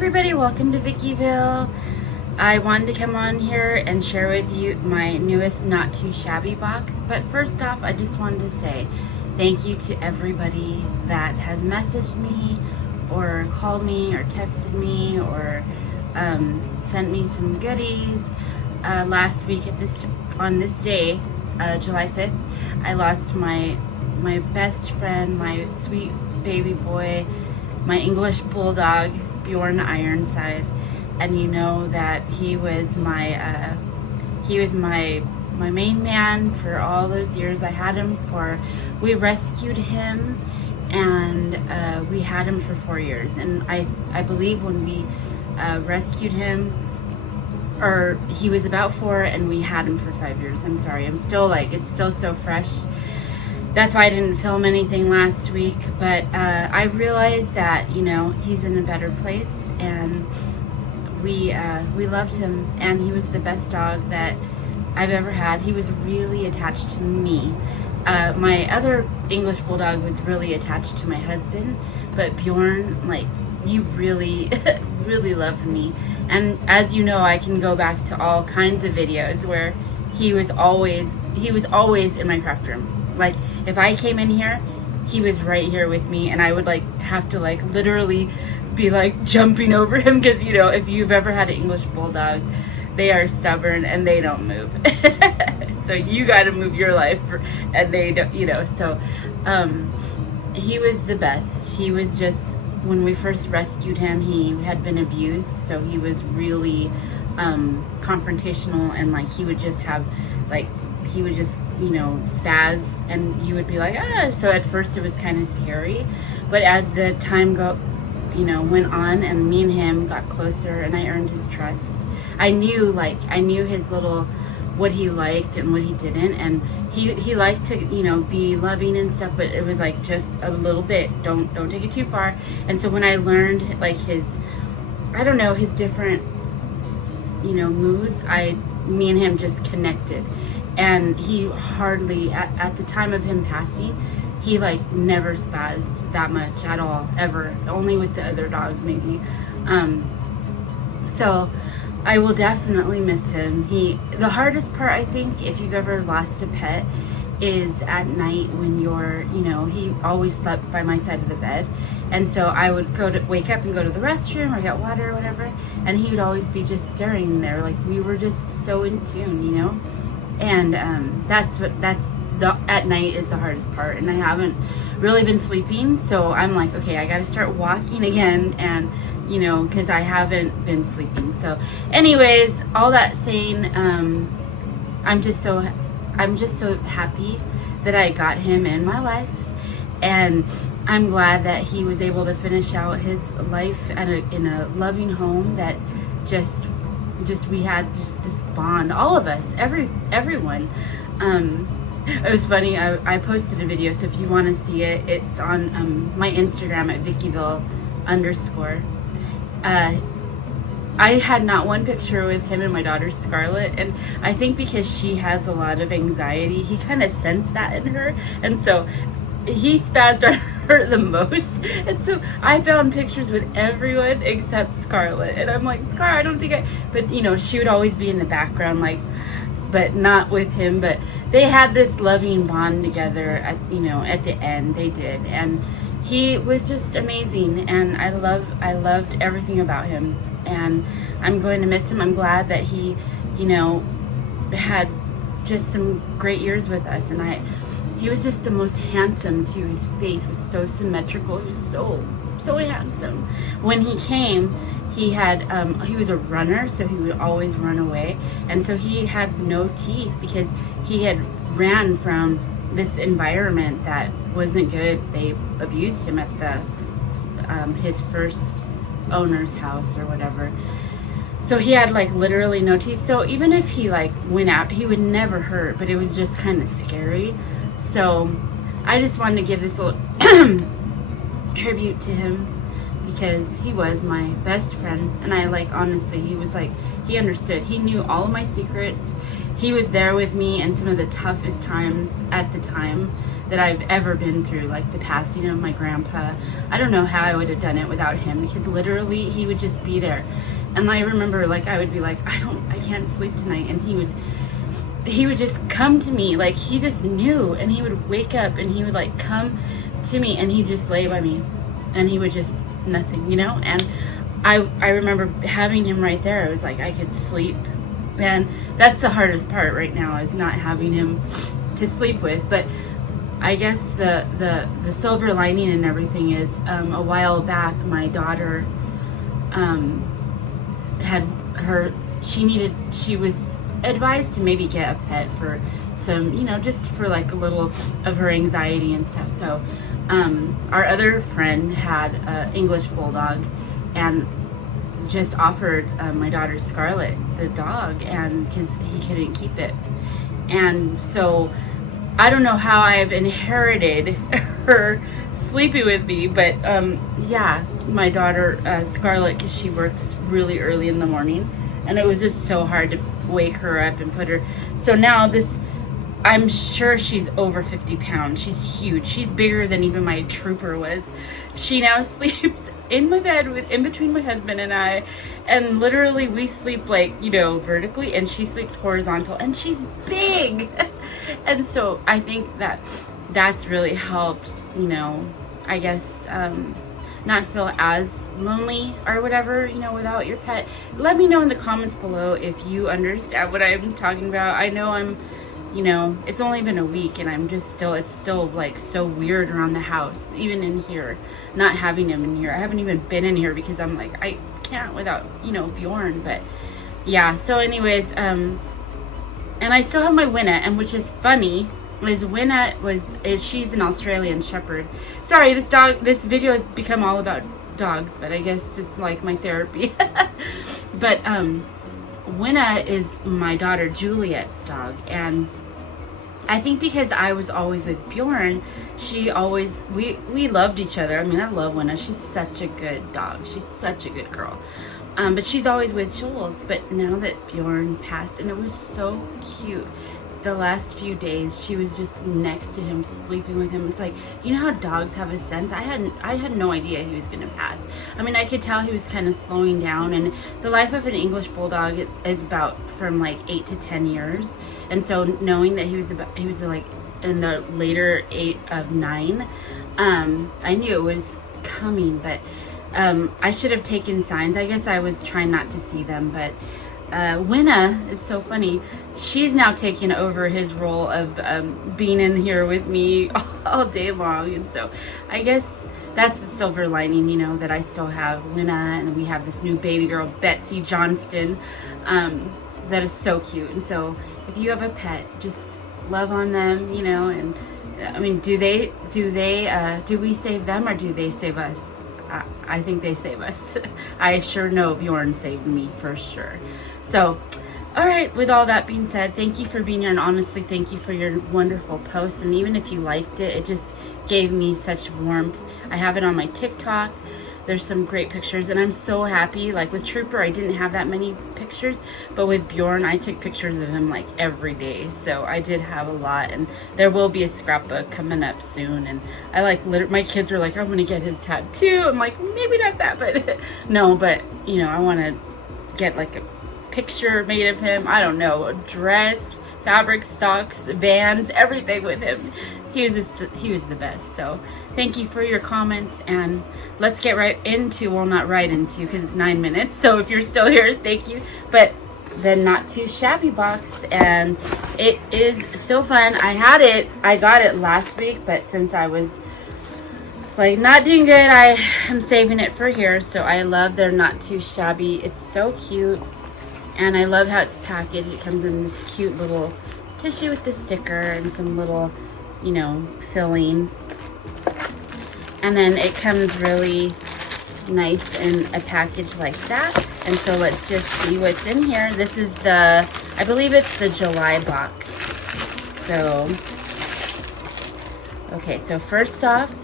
everybody, welcome to Vickyville. I wanted to come on here and share with you my newest Not Too Shabby box, but first off I just wanted to say thank you to everybody that has messaged me or called me or texted me or sent me some goodies. Last week on this day, July 5th, I lost my best friend, my sweet baby boy, my English bulldog, Bjorn Ironside, and you know that he was my main man for all those years I had him for. We rescued him and we had him for 4 years, and I believe when we rescued him, or he was about 4 and we had him for 5 years. I'm sorry, I'm still it's still so fresh. That's why I didn't film anything last week, but I realized that, you know, he's in a better place, and we loved him, and he was the best dog that I've ever had. He was really attached to me. My other English bulldog was really attached to my husband, but Bjorn, he really, really loved me. And as you know, I can go back to all kinds of videos where he was always in my craft room. Like, if I came in here, he was right here with me, and I would have to literally be jumping over him, because you know, if you've ever had an English bulldog, they are stubborn and they don't move. So you got to move your life, and they don't, you know. So he was the best. He was just, when we first rescued him, he had been abused, so he was really confrontational, and he would just have he would just, you know, spaz, and you would be like, ah. So at first it was kind of scary, but as the time went on, and me and him got closer, and I earned his trust. I knew his little, what he liked and what he didn't, and he liked to, you know, be loving and stuff, but it was just a little bit. Don't take it too far. And so when I learned his, I don't know, his different, you know, moods, me and him just connected. And he hardly, at the time of him passing, he never spazzed that much at all, ever. Only with the other dogs, maybe. So I will definitely miss him. The hardest part, I think, if you've ever lost a pet, is at night when you're, you know, he always slept by my side of the bed. And so I would wake up and go to the restroom or get water or whatever, and he would always be just staring there. We were just so in tune, you know? And at night is the hardest part, and I haven't really been sleeping, so I'm okay, I gotta start walking again, and you know, because I haven't been sleeping. So anyways, all that saying, I'm just so happy that I got him in my life, and I'm glad that he was able to finish out his life in a loving home that just we had just this bond, all of us, everyone. It was funny, I posted a video, so if you want to see it, it's on my Instagram at Vickyville_. I had not one picture with him and my daughter Scarlett, and I think because she has a lot of anxiety, he kind of sensed that in her, and so he spazzed on her the most. And so I found pictures with everyone except Scarlett, and I'm like, Scar, I don't think but you know, she would always be in the background, but not with him. But they had this loving bond together at the end. They did, and he was just amazing, and I loved everything about him, and I'm going to miss him. I'm glad that he, you know, had just some great years with us, and he was just the most handsome too. His face was so symmetrical. He was so handsome. When he came, he was a runner, so he would always run away, and so he had no teeth because he had ran from this environment that wasn't good. They abused him at his first owner's house or whatever. So he had literally no teeth. So even if he went out, he would never hurt, but it was just kind of scary. So I just wanted to give this little tribute to him, because he was my best friend, and I honestly, he was he understood. He knew all of my secrets. He was there with me in some of the toughest times at the time. that I've ever been through, like the passing of my grandpa. I don't know how I would have done it without him, because literally he would just be there. And I remember, like, I would be like, I can't sleep tonight, and he would just come to me, like he just knew, and he would wake up and he would like come to me and he'd just lay by me and he would just nothing, you know. And I remember having him right there. It was like I could sleep, and that's the hardest part right now, is not having him to sleep with. But I guess the silver lining and everything is, a while back my daughter she was advised to maybe get a pet for some, you know, just for like a little of her anxiety and stuff. So our other friend had an English bulldog and just offered my daughter Scarlett the dog, and because he couldn't keep it. And so I don't know how I've inherited her sleeping with me, but yeah, my daughter Scarlett, because she works really early in the morning, and it was just so hard to wake her up and put her. So now this, I'm sure she's over 50 pounds. She's huge. She's bigger than even my Trooper was. She now sleeps in my bed in between my husband and I, and literally we sleep like, you know, vertically, and she sleeps horizontal, and she's big. And so I think that's really helped, you know, I guess, not feel as lonely or whatever, you know, without your pet. Let me know in the comments below if you understand what I'm talking about. I know I'm, you know, it's only been a week and I'm just still, it's still like so weird around the house, even in here, not having him in here. I haven't even been in here because I'm like, I can't without, you know, Bjorn. But yeah, so anyways, and I still have my Winna, and which is funny, is Winna she's an Australian Shepherd. Sorry, this video has become all about dogs, but I guess it's like my therapy. But Winna is my daughter Juliet's dog, and I think because I was always with Bjorn, we loved each other. I mean, I love Winna. She's such a good dog. She's such a good girl. But she's always with Jules. But now that Bjorn passed, and it was so cute, the last few days she was just next to him, sleeping with him. It's like, you know how dogs have a sense? I had no idea he was gonna pass. I mean, I could tell he was kind of slowing down, and the life of an English bulldog is about from like 8 to 10 years. And so knowing that he was like in the later 8 of 9, I knew it was coming. But I should have taken signs. I guess I was trying not to see them. But Winna is so funny. She's now taken over his role of being in here with me all day long. And so I guess that's the silver lining, you know, that I still have Winna, and we have this new baby girl, Betsy Johnston, that is so cute. And so if you have a pet, just love on them, you know. And I mean, do we save them, or do they save us? I think they save us. I sure know Bjorn saved me for sure. So, all right, with all that being said, thank you for being here, and honestly, thank you for your wonderful post. And even if you liked it, it just gave me such warmth. I have it on my TikTok. There's some great pictures, and I'm so happy. Like with Trooper, I didn't have that many pictures, but with Bjorn, I took pictures of him like every day. So I did have a lot, and there will be a scrapbook coming up soon. And I like, my kids are like, I'm gonna get his tattoo. I'm like, maybe not that, but no, but you know, I want to get like a picture made of him. I don't know, a dress, fabric, socks, Vans, everything with him. He was the best. So thank you for your comments, and let's get right into, well, not right into, because it's 9 minutes. So if you're still here, thank you. But the Not2Shabby box, and it is so fun. I got it last week, but since I was like not doing good, I am saving it for here. So I love their Not2Shabby. It's so cute, and I love how it's packaged. It comes in this cute little tissue with the sticker and some little, you know, filling. And then it comes really nice in a package like that. And so let's just see what's in here. This is the, I believe it's the July box. So, okay, so first off,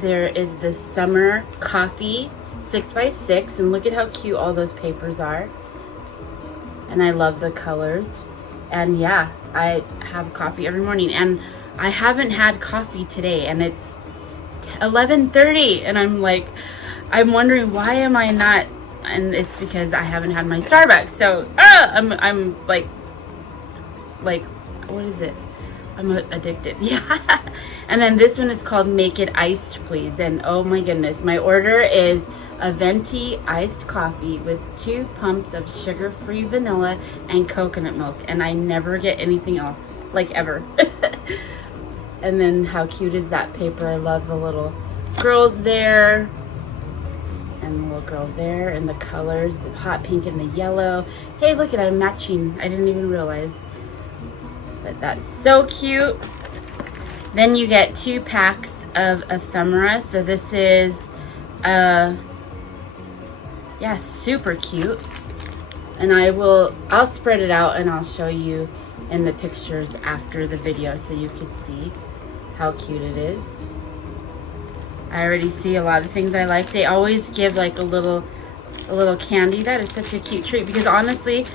there is the summer coffee 6x6, and look at how cute all those papers are. And I love the colors. And yeah, I have coffee every morning. And I haven't had coffee today, and it's 11:30, and I'm like, I'm wondering why am I not, and it's because I haven't had my Starbucks. So I'm like what is it? I'm addicted. Yeah. And then this one is called Make It Iced Please, and oh my goodness, my order is a venti iced coffee with 2 pumps of sugar-free vanilla and coconut milk, and I never get anything else, like ever. And then how cute is that paper? I love the little girls there, and the little girl there, and the colors, the hot pink and the yellow. Hey, look at, I'm matching. I didn't even realize. But that's so cute. Then you get 2 packs of ephemera. So this is, yeah, super cute. And I'll spread it out and I'll show you in the pictures after the video so you can see how cute it is. I already see a lot of things I like. They always give like a little candy. That is such a cute treat, because honestly,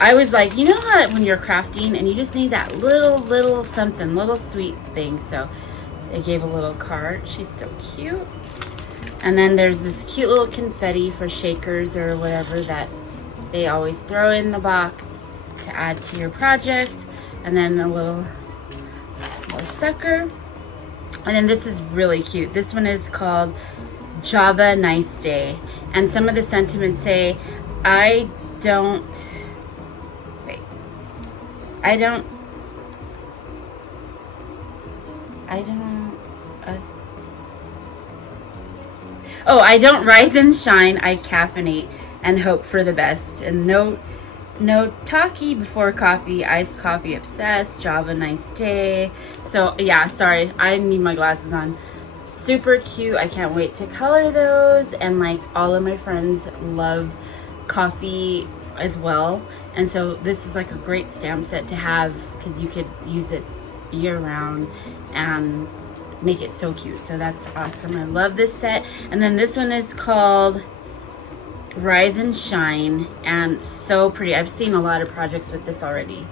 I was like, you know how when you're crafting and you just need that little something, little sweet thing. So they gave a little card. She's so cute. And then there's this cute little confetti for shakers or whatever that they always throw in the box to add to your projects. And then a little sucker. And then this is really cute. This one is called Java Nice Day. And some of the sentiments say, I don't rise and shine, I caffeinate and hope for the best. And no talkie before coffee, iced coffee obsessed, Java Nice Day. So yeah, sorry, I need my glasses on. Super cute. I can't wait to color those. And like all of my friends love coffee as well, and so this is like a great stamp set to have because you could use it year round and make it so cute. So that's awesome. I love this set. And then this one is called Rise and Shine, and so pretty. I've seen a lot of projects with this already,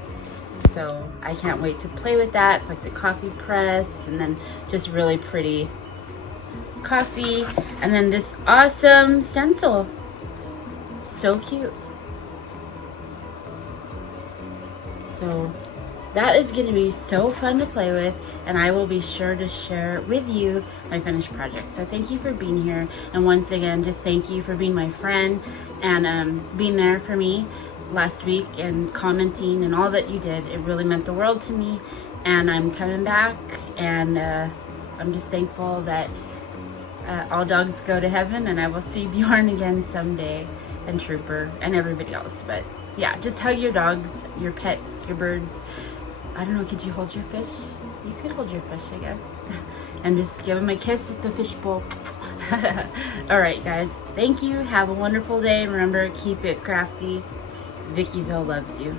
so I can't wait to play with that. It's like the coffee press, and then just really pretty coffee. And then this awesome stencil, so cute. So that is going to be so fun to play with, and I will be sure to share with you my finished project. So thank you for being here, and once again, just thank you for being my friend and being there for me last week and commenting and all that you did. It really meant the world to me, and I'm coming back, and I'm just thankful that all dogs go to heaven, and I will see Bjorn again someday, and Trooper and everybody else. But yeah, just hug your dogs, your pets, your birds. I don't know, could you hold your fish? You could hold your fish, I guess. And just give them a kiss at the fish bowl. All right, guys, thank you. Have a wonderful day. Remember, keep it crafty. Vickyville loves you.